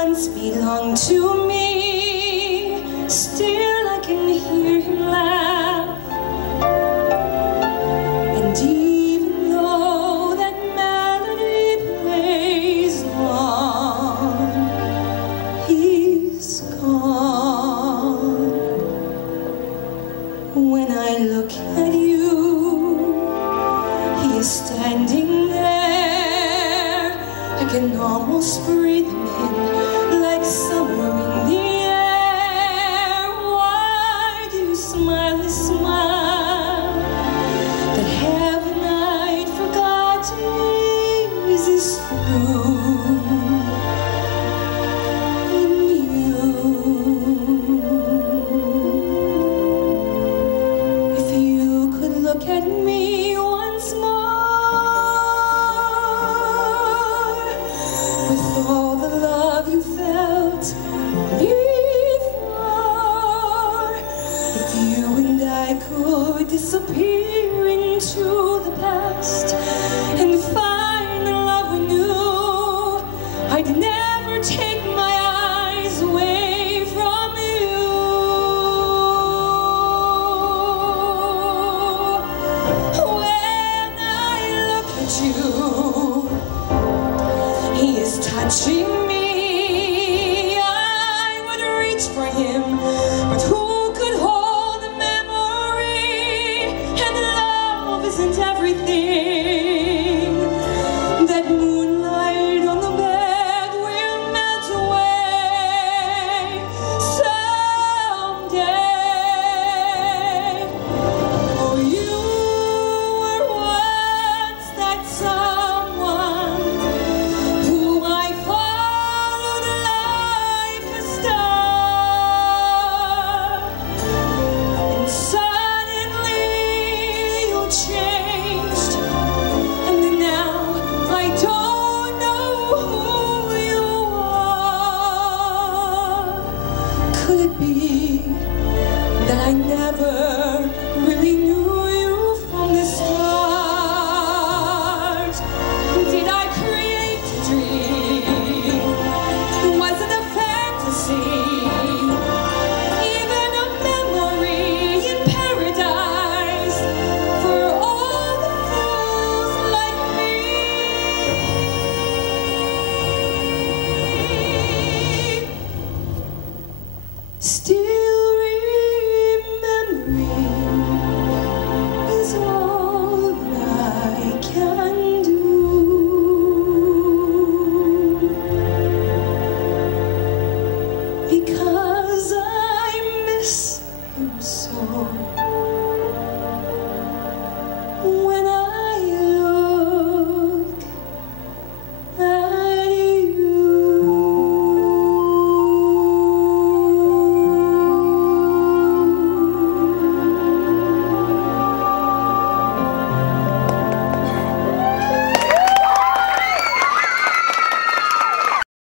once belonged to me. Still I can hear him laugh. And even though that melody plays on, he's gone. When I look at you, he is standing there. I can almost breathe him in like summer in the air. Why do you smile this smile? That heaven I'd forgotten is true in you. If you could look at me once more, with all the love you felt before, if you and I could disappear into the past and find the love we knew, I'd never take my eyes away from you. When I look at you, he is touching me. I would reach for him, but who could hold the memory? And love isn't everything. That moonlight on the bed will melt away someday. Oh, you were once that someone who I followed like a star, and suddenly you changed, and now I don't know who you are. Could it be